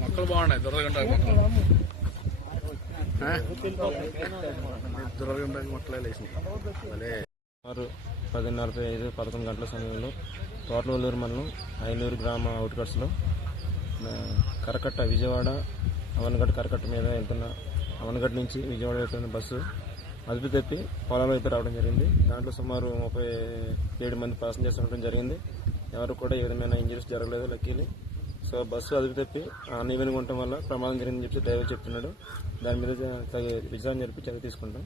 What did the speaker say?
మొక్కలు బాగున్నాయి. దొరగంట మొక్కలు మొక్కలే లేచినాయి. 10:45, 11 గంటల సమయంలో తోటలూరు మండలం ఐనూరు గ్రామ అవుట్కట్స్లో కరకట్ట విజయవాడ అవనగడ్డ కరకట్ట మీద వెళ్తున్న అవనగడ్డ నుంచి విజయవాడ వెళ్తున్న బస్సు అదుపు తప్పి పొలాల వైపు రావడం జరిగింది. దాంట్లో సుమారు 37 మంది ప్యాసింజర్స్ ఉండడం జరిగింది. ఎవరు కూడా ఏ విధమైన ఇంజరీస్ జరగలేదు లక్కీలీ. సో బస్సు అదుపు తప్పి అన్ఈవెన్గా ఉండటం వల్ల ప్రమాదం జరిగిందని చెప్పి డ్రైవర్ చెప్తున్నాడు. దాని మీద విచారణ జరిపి చర్య తీసుకుంటాం.